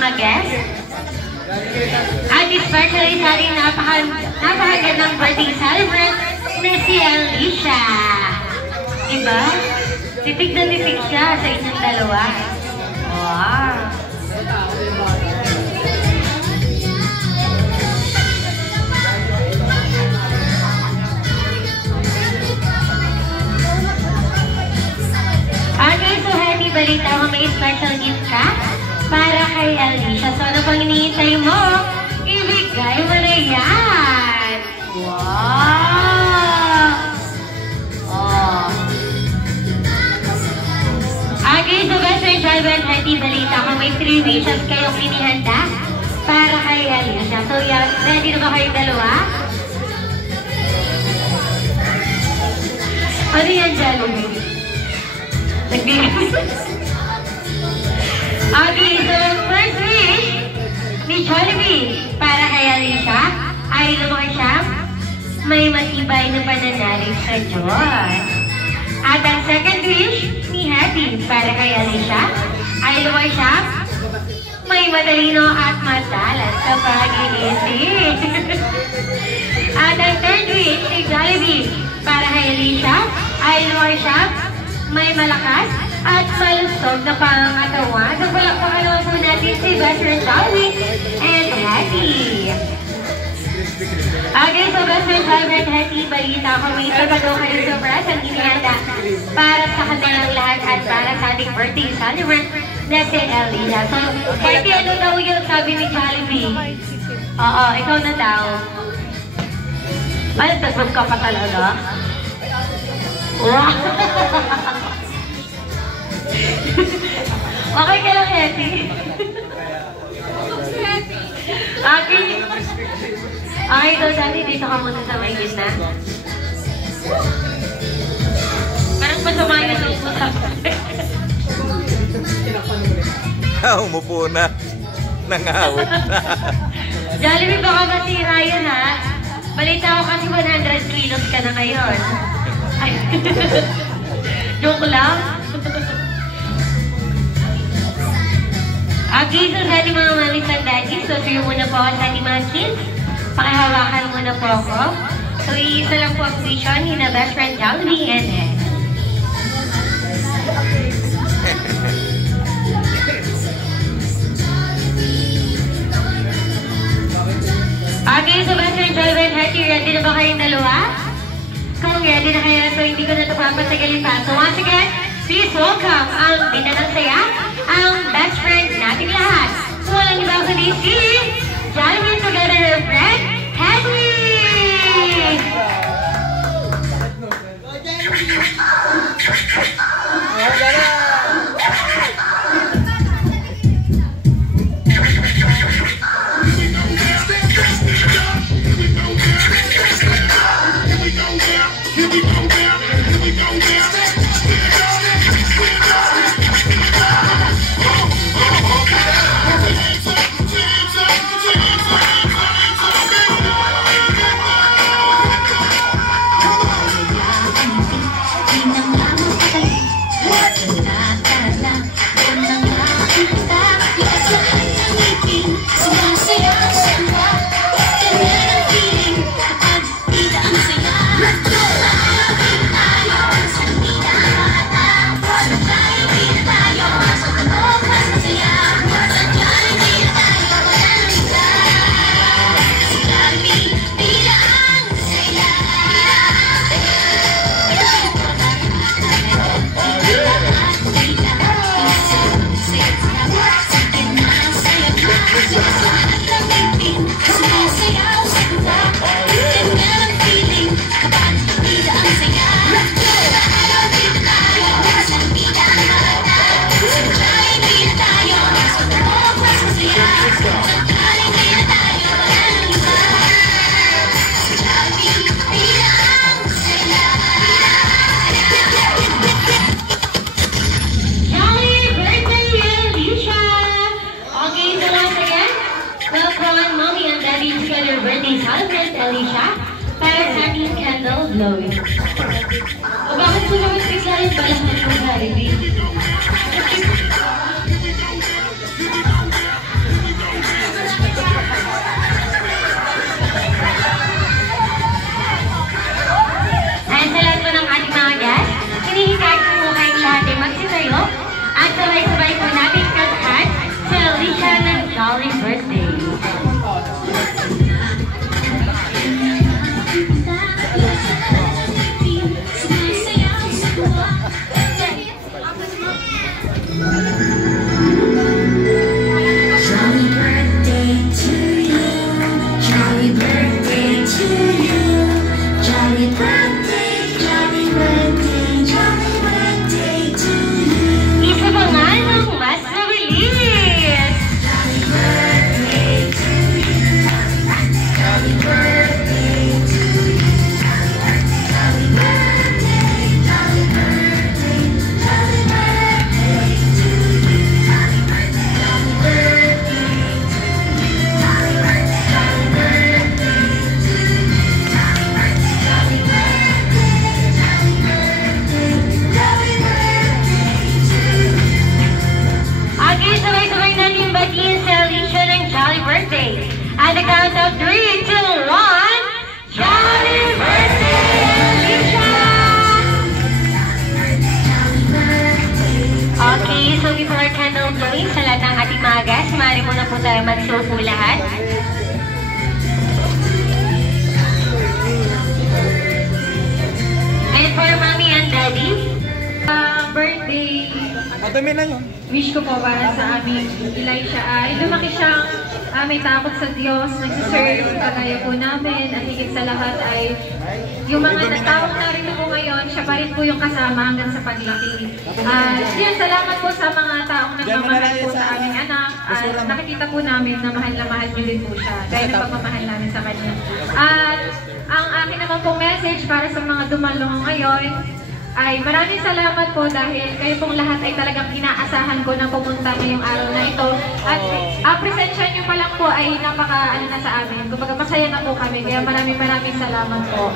mga guests. At especially sa ating napakagandang birthday celebrant na si Alicia. Diba? Titig na titig siya sa inyong dalawa. Wow! Okay, so Happy, balita ko may special gift ka para kay Alicia. So ano pang hinihintay mo? Ibigay mo na yan! Wow! Oh. Okay, so best friend Driver and Happy, balita ko may 3 wishes kayong inihanda para kay Alicia. So yan, ready na ba kayong dalawa? Ano yan, Jollibee? Nagbibig. Okay, so first wish ni Jollibee para kay Alicia ay lumaki siya may matibay na pananalig sa Diyos. At ang second wish ni Happy para kay Alicia ay lumaki siya may matalino at matalas sa pag-iisip. At ang third wish ni Jollibee para kay Alicia ay lumaki siya may malakas at malusog na pangatawan. So, palakpakan naman po natin si Best Friend Jollibee and Happy. Okay, so Best Friend Jollibee and Happy, balita ko may iba daw kayo surprise ang inihanda para sa kanilang lahat at para sa ating birthday celebrant na si Alicia. So, Happy, ano daw yun sabi ni Jollibee? Oo, ikaw na daw. Ay, tagbog ka pa talaga? Wow! Okay ka lang, Happy? Okay. Okay, so Daddy, dito ka muna sa may gitna. Parang masama yung nasusutak. Umupo na. Nangawit na. Jollibee, baka masira yun, ha? Balita ko kasi 100 kilos ka na ngayon. Joke lang. Okay, so sa ating mga mamis and daddies, so tuyo muna po ako sa ating mga kids. Pakihawakan muna po ako. So, isa lang po ang vision ni na Best Friend Jollibee and Ed. Okay, so Best Friend Jollibee and Ed, ready na ba kayong dalawa? Kung ready na kayo, so hindi ko na ito papatagalin pa. So once again, please welcome ang binanang saya, ang best friend nating lahat. So walang iba kundi si Jollibee together her friend, Hedwig! Alicia, para sa ating candle blowing. O bakit ko naman bigla yung balak ng Jollibee? Ready? Birthday Madami na yun. wish ko po para sa aming Elisha ay lumaki siyang may takot sa Diyos, nagsiserve kagaya po namin, at higit sa lahat ay yung mga taong narito po ngayon, siya pa rin po yung kasama hanggang sa paglaki. Yan, salamat po sa mga taong nagmamahal po sa aming anak, at nakikita po namin na mahal niyo din po siya dahil sa pagmamahal namin sa kanya. At ang akin naman pong message para sa mga dumalo ngayon ay maraming salamat po dahil kayo pong lahat ay talagang inaasahan ko na pumunta ngayong araw na ito. At ang presensya nyo pa lang po ay napaka na sa amin. Kumbaga masaya na po kami. Kaya maraming salamat po.